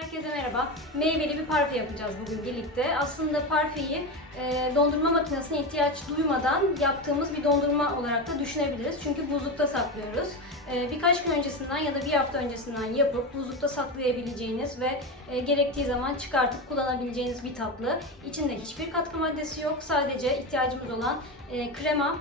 Herkese merhaba. Meyveli bir parfe yapacağız bugün birlikte. Aslında parfeyi e, dondurma makinesine ihtiyaç duymadan yaptığımız bir dondurma olarak da düşünebiliriz. Çünkü buzlukta saklıyoruz. E, birkaç gün öncesinden ya da bir hafta öncesinden yapıp buzlukta saklayabileceğiniz ve e, gerektiği zaman çıkartıp kullanabileceğiniz bir tatlı. İçinde hiçbir katkı maddesi yok. Sadece ihtiyacımız olan e, krema,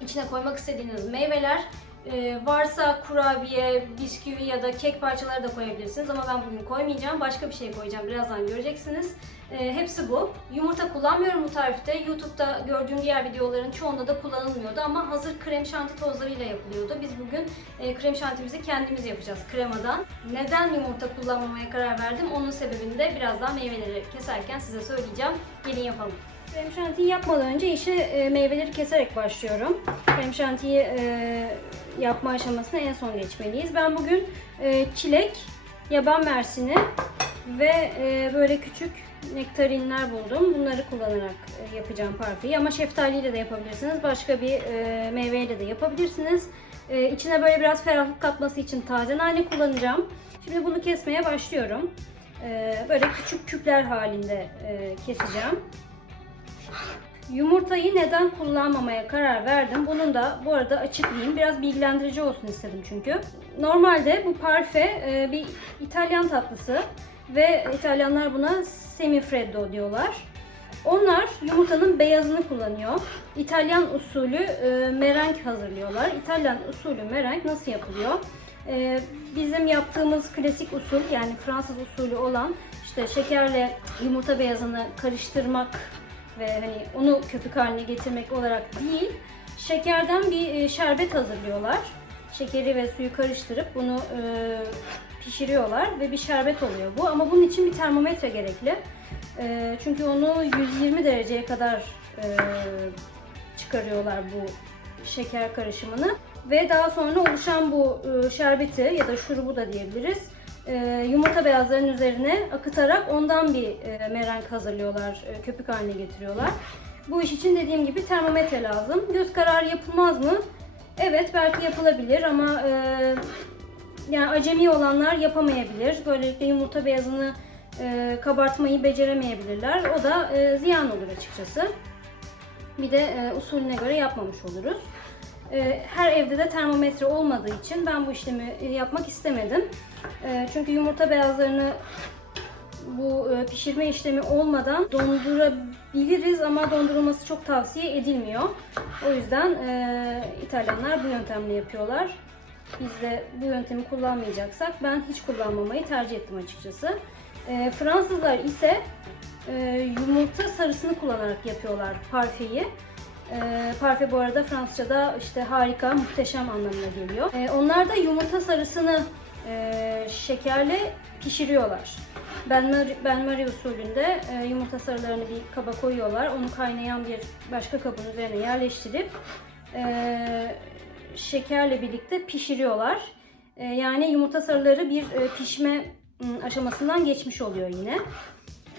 içine koymak istediğiniz meyveler, ee, varsa kurabiye, bisküvi ya da kek parçaları da koyabilirsiniz ama ben bugün koymayacağım. Başka bir şey koyacağım. Birazdan göreceksiniz. Ee, hepsi bu. Yumurta kullanmıyorum bu tarifte. YouTube'da gördüğüm diğer videoların çoğunda da kullanılmıyordu ama hazır krem şanti tozlarıyla yapılıyordu. Biz bugün e, krem şantimizi kendimiz yapacağız kremadan. Neden yumurta kullanmamaya karar verdim? Onun sebebini de birazdan meyveleri keserken size söyleyeceğim. Gelin yapalım. Krem şantiyi yapmadan önce işe e, meyveleri keserek başlıyorum. Krem şantiyi e, yapma aşamasına en son geçmeliyiz. Ben bugün e, çilek, yaban mersini ve e, böyle küçük nektarinler buldum. Bunları kullanarak e, yapacağım parfeyi. Ama şeftaliyle de yapabilirsiniz. Başka bir e, meyveyle de yapabilirsiniz. E, içine böyle biraz ferahlık katması için taze nane kullanacağım. Şimdi bunu kesmeye başlıyorum. E, böyle küçük küpler halinde e, keseceğim. Yumurtayı neden kullanmamaya karar verdim? Bunun da bu arada açıklayayım. Biraz bilgilendirici olsun istedim çünkü. Normalde bu parfe e, bir İtalyan tatlısı ve İtalyanlar buna semifreddo diyorlar. Onlar yumurtanın beyazını kullanıyor. İtalyan usulü e, merenk hazırlıyorlar. İtalyan usulü merenk nasıl yapılıyor? E, bizim yaptığımız klasik usul yani Fransız usulü olan işte şekerle yumurta beyazını karıştırmak ve hani onu köpük haline getirmek olarak değil, şekerden bir e, şerbet hazırlıyorlar. Şekeri ve suyu karıştırıp bunu e, pişiriyorlar ve bir şerbet oluyor bu. Ama bunun için bir termometre gerekli. E, çünkü onu 120 dereceye kadar e, çıkarıyorlar bu şeker karışımını. Ve daha sonra oluşan bu e, şerbeti ya da şurubu da diyebiliriz e, yumurta beyazlarının üzerine akıtarak ondan bir e, merenk hazırlıyorlar, e, köpük haline getiriyorlar. Bu iş için dediğim gibi termometre lazım. Göz kararı yapılmaz mı? Evet belki yapılabilir ama e, yani acemi olanlar yapamayabilir. Böylelikle yumurta beyazını e, kabartmayı beceremeyebilirler. O da e, ziyan olur açıkçası. Bir de e, usulüne göre yapmamış oluruz. E, her evde de termometre olmadığı için ben bu işlemi e, yapmak istemedim. E, çünkü yumurta beyazlarını bu e, pişirme işlemi olmadan dondurabiliriz ama dondurulması çok tavsiye edilmiyor. O yüzden e, İtalyanlar bu yöntemle yapıyorlar. Biz de bu yöntemi kullanmayacaksak ben hiç kullanmamayı tercih ettim açıkçası. E, Fransızlar ise yumurta sarısını kullanarak yapıyorlar parfeyi. E, parfe bu arada Fransızca'da işte harika, muhteşem anlamına geliyor. E, onlar da yumurta sarısını e, şekerle pişiriyorlar. Benmari, benmari usulünde e, yumurta sarılarını bir kaba koyuyorlar. Onu kaynayan bir başka kabın üzerine yerleştirip e, şekerle birlikte pişiriyorlar. E, yani yumurta sarıları bir e, pişme ım, aşamasından geçmiş oluyor yine.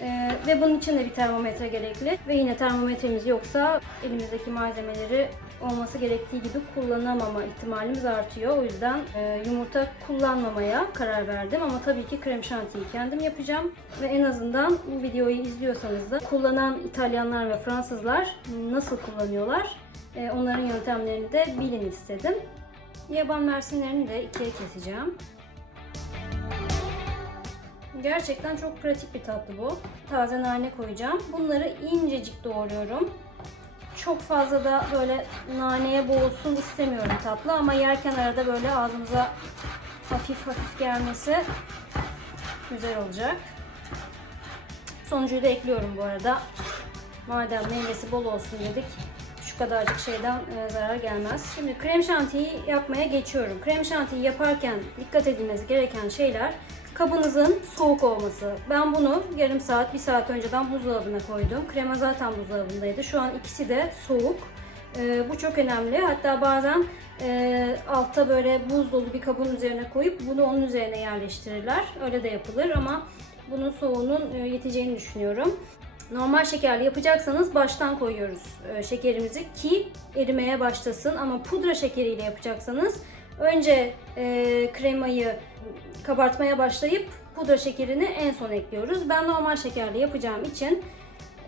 Ee, ve bunun için de bir termometre gerekli. Ve yine termometremiz yoksa elimizdeki malzemeleri olması gerektiği gibi kullanamama ihtimalimiz artıyor. O yüzden e, yumurta kullanmamaya karar verdim. Ama tabii ki krem şantiyi kendim yapacağım. Ve en azından bu videoyu izliyorsanız da kullanan İtalyanlar ve Fransızlar nasıl kullanıyorlar e, onların yöntemlerini de bilin istedim. Yaban mersinlerini de ikiye keseceğim. Gerçekten çok pratik bir tatlı bu. Taze nane koyacağım. Bunları incecik doğruyorum. Çok fazla da böyle naneye boğulsun istemiyorum tatlı ama yerken arada böyle ağzımıza hafif hafif gelmesi güzel olacak. Sonuncuyu da ekliyorum bu arada. Madem meyvesi bol olsun dedik. Şu kadarcık şeyden e, zarar gelmez. Şimdi krem şantiyi yapmaya geçiyorum. Krem şantiyi yaparken dikkat edilmesi gereken şeyler Kabınızın soğuk olması. Ben bunu yarım saat, bir saat önceden buzdolabına koydum. Krema zaten buzdolabındaydı. Şu an ikisi de soğuk. Ee, bu çok önemli. Hatta bazen e, altta böyle buz dolu bir kabın üzerine koyup bunu onun üzerine yerleştirirler. Öyle de yapılır ama bunun soğuğunun e, yeteceğini düşünüyorum. Normal şekerli yapacaksanız baştan koyuyoruz e, şekerimizi ki erimeye başlasın ama pudra şekeriyle yapacaksanız Önce e, kremayı kabartmaya başlayıp pudra şekerini en son ekliyoruz. Ben normal şekerli yapacağım için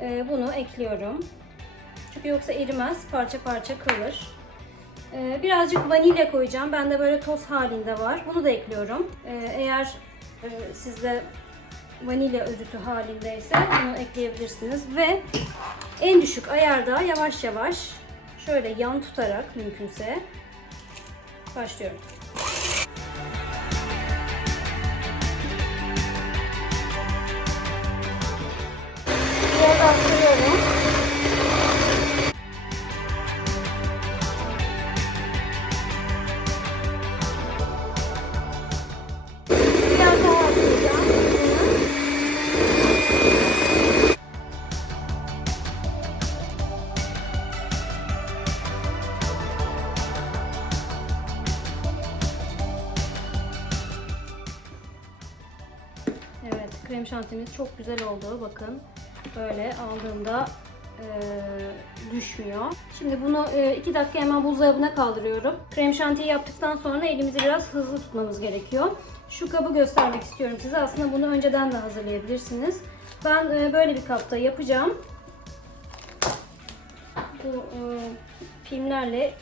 e, bunu ekliyorum. Çünkü yoksa erimez, parça parça kalır. E, birazcık vanilya koyacağım. Bende böyle toz halinde var. Bunu da ekliyorum. E, eğer e, sizde vanilya özütü halindeyse bunu ekleyebilirsiniz. Ve en düşük ayarda yavaş yavaş şöyle yan tutarak mümkünse başlıyorum. Krem şantimiz çok güzel oldu. Bakın böyle aldığımda eee, düşmüyor. Şimdi bunu 2 dakika hemen buzdolabına kaldırıyorum. Krem şantiyi yaptıktan sonra elimizi biraz hızlı tutmamız gerekiyor. Şu kabı göstermek istiyorum size. Aslında bunu önceden de hazırlayabilirsiniz. Ben eee, böyle bir kapta yapacağım. Bu eee, filmlerle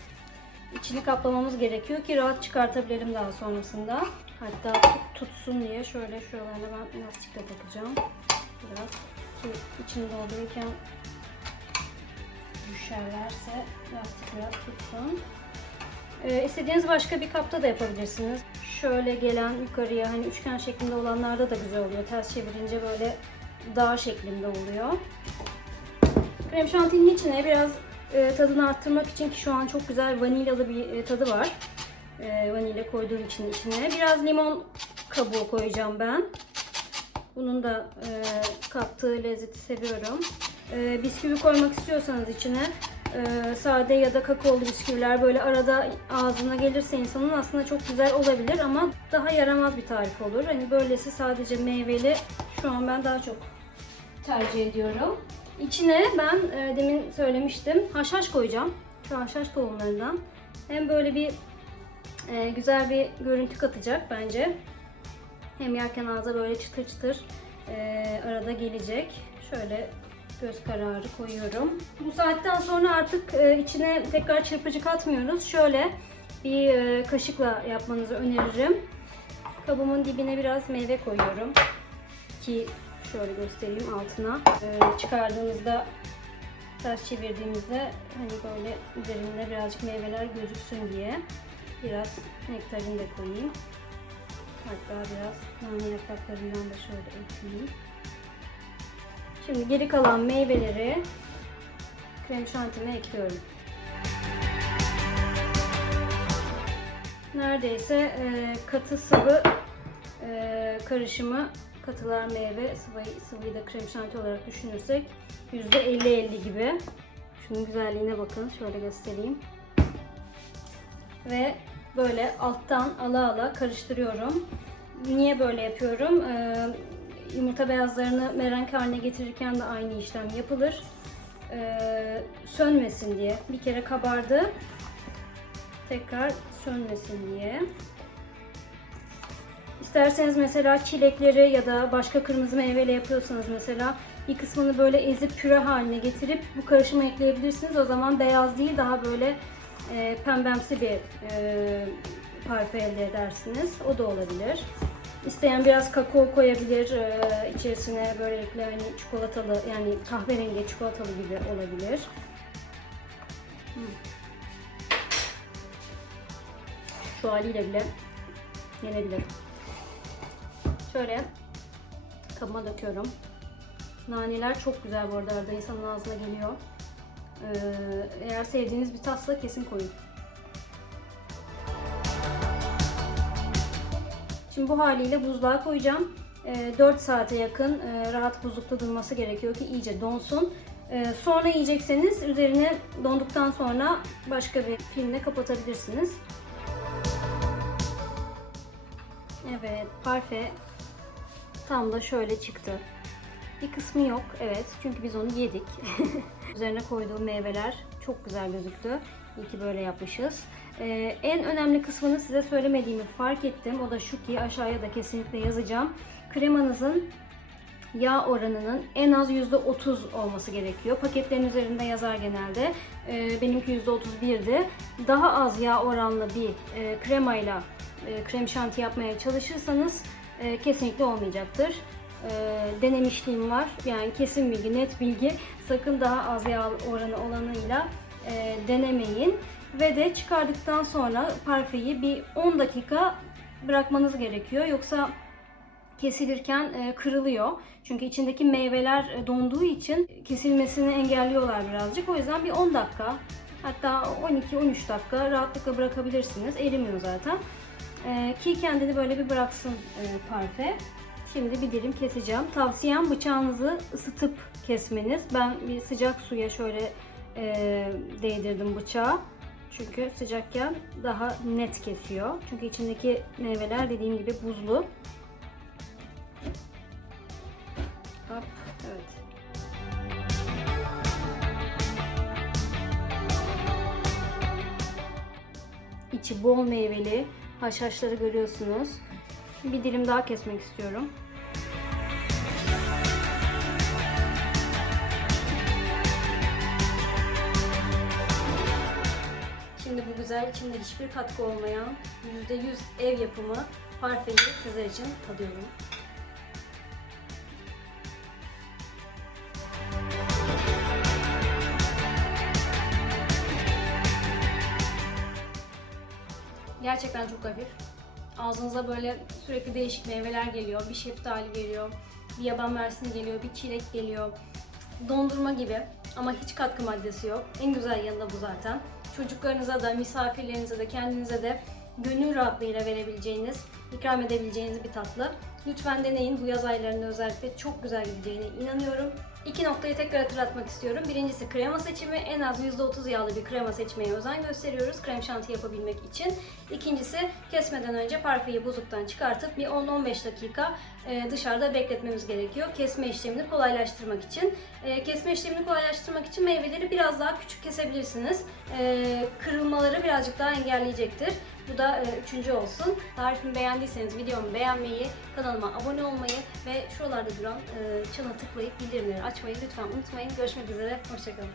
içini kaplamamız gerekiyor ki rahat çıkartabilirim daha sonrasında. Hatta tutsun diye şöyle şuralarına ben lastikle takacağım. Biraz ki içini doldururken düşerlerse lastik biraz tutsun. Ee, istediğiniz başka bir kapta da yapabilirsiniz. Şöyle gelen yukarıya hani üçgen şeklinde olanlarda da güzel oluyor. Ters çevirince böyle dağ şeklinde oluyor. Krem şantinin içine biraz e, tadını arttırmak için ki şu an çok güzel vanilyalı bir e, tadı var. E, vanilya koyduğum için içine. Biraz limon kabuğu koyacağım ben. Bunun da e, kattığı lezzeti seviyorum. E, bisküvi koymak istiyorsanız içine e, sade ya da kakaolu bisküviler böyle arada ağzına gelirse insanın aslında çok güzel olabilir ama daha yaramaz bir tarif olur. Hani böylesi sadece meyveli şu an ben daha çok tercih ediyorum. İçine ben e, demin söylemiştim haşhaş koyacağım. Şu haşhaş tohumlarından. Hem böyle bir e, güzel bir görüntü katacak bence. Hem yerken ağza böyle çıtır çıtır e, arada gelecek. Şöyle göz kararı koyuyorum. Bu saatten sonra artık e, içine tekrar çırpıcı katmıyoruz. Şöyle bir e, kaşıkla yapmanızı öneririm. Kabımın dibine biraz meyve koyuyorum ki şöyle göstereyim altına Ee, çıkardığımızda ters çevirdiğimizde hani böyle üzerinde birazcık meyveler gözüksün diye biraz nektarin de koyayım. Hatta biraz nane yapraklarından da şöyle ekleyeyim. Şimdi geri kalan meyveleri krem şantime ekliyorum. Neredeyse e, katı sıvı e, karışımı katılar meyve sıvıyı, sıvıyı da krem şanti olarak düşünürsek %50-50 gibi. Şunun güzelliğine bakın. Şöyle göstereyim. Ve böyle alttan ala ala karıştırıyorum. Niye böyle yapıyorum? Ee, yumurta beyazlarını merenk haline getirirken de aynı işlem yapılır. Ee, sönmesin diye. Bir kere kabardı. Tekrar sönmesin diye. İsterseniz mesela çilekleri ya da başka kırmızı meyveyle yapıyorsanız mesela bir kısmını böyle ezip püre haline getirip bu karışıma ekleyebilirsiniz. O zaman beyaz değil daha böyle e, pembemsi bir e, parfe elde edersiniz. O da olabilir. İsteyen biraz kakao koyabilir. E, içerisine böylelikle hani çikolatalı yani kahverengi çikolatalı gibi olabilir. Şu haliyle bile yenebilir. Şöyle kabıma döküyorum. Naneler çok güzel bu arada arada insanın ağzına geliyor. Ee, eğer sevdiğiniz bir tasla kesin koyun. Şimdi bu haliyle buzluğa koyacağım. Ee, 4 saate yakın e, rahat buzlukta durması gerekiyor ki iyice donsun. Ee, sonra yiyecekseniz üzerine donduktan sonra başka bir filmle kapatabilirsiniz. Evet, parfe tam da şöyle çıktı. Bir kısmı yok, evet. Çünkü biz onu yedik. Üzerine koyduğum meyveler çok güzel gözüktü. İyi ki böyle yapmışız. Ee, en önemli kısmını size söylemediğimi fark ettim. O da şu ki aşağıya da kesinlikle yazacağım. Kremanızın yağ oranının en az %30 olması gerekiyor. Paketlerin üzerinde yazar genelde. Ee, benimki %31'di. Daha az yağ oranlı bir e, kremayla e, krem şanti yapmaya çalışırsanız e, kesinlikle olmayacaktır. E, denemişliğim var. Yani kesin bilgi, net bilgi. Sakın daha az yağ oranı olanıyla e, denemeyin. Ve de çıkardıktan sonra parfeyi bir 10 dakika bırakmanız gerekiyor. Yoksa kesilirken e, kırılıyor. Çünkü içindeki meyveler e, donduğu için kesilmesini engelliyorlar birazcık. O yüzden bir 10 dakika hatta 12-13 dakika rahatlıkla bırakabilirsiniz. Erimiyor zaten. E, ki kendini böyle bir bıraksın parfe. Şimdi bir dilim keseceğim. Tavsiyem bıçağınızı ısıtıp kesmeniz. Ben bir sıcak suya şöyle e, değdirdim bıçağı. Çünkü sıcakken daha net kesiyor. Çünkü içindeki meyveler dediğim gibi buzlu. Hop, evet. İçi bol meyveli haşhaşları görüyorsunuz. Bir dilim daha kesmek istiyorum. Şimdi bu güzel, içinde hiçbir katkı olmayan %100 ev yapımı parfeyi sizler için tadıyorum. Gerçekten çok hafif. Ağzınıza böyle sürekli değişik meyveler geliyor. Bir şeftali geliyor, bir yaban mersini geliyor, bir çilek geliyor. Dondurma gibi ama hiç katkı maddesi yok. En güzel yanı da bu zaten. Çocuklarınıza da, misafirlerinize de, kendinize de gönül rahatlığıyla verebileceğiniz, ikram edebileceğiniz bir tatlı. Lütfen deneyin. Bu yaz aylarında özellikle çok güzel gideceğine inanıyorum. İki noktayı tekrar hatırlatmak istiyorum. Birincisi krema seçimi. En az %30 yağlı bir krema seçmeye özen gösteriyoruz krem şanti yapabilmek için. İkincisi kesmeden önce parfeyi buzluktan çıkartıp bir 10-15 dakika e, dışarıda bekletmemiz gerekiyor. Kesme işlemini kolaylaştırmak için. E, Kesme işlemini kolaylaştırmak için meyveleri biraz daha küçük kesebilirsiniz. E, Kırılmaları birazcık daha engelleyecektir. Bu da e, üçüncü olsun. Tarifimi beğendiyseniz videomu beğenmeyi, kanalıma abone olmayı ve şuralarda duran e, çana tıklayıp bildirimleri açmayı lütfen unutmayın. Görüşmek üzere, hoşçakalın.